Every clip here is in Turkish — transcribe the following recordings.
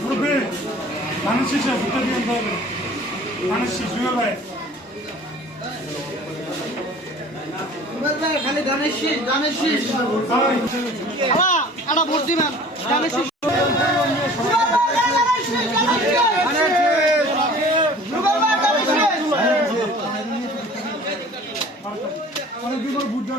Rubi, mana sih sih kita di antara mana sih juga lah. খালি গানের শেষ গানের শেষ একটা ভোট দিবেন গানের শেষ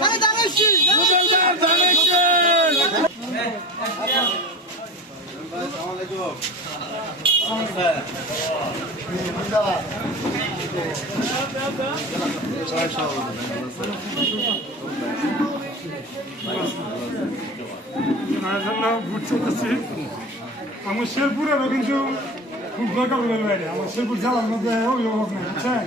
Hani danışın, danışın. Danışın. Ama Şerpur'a bakınca bu kadar olur böyle. Ama Şerpur zavallı da yok yok. Çay.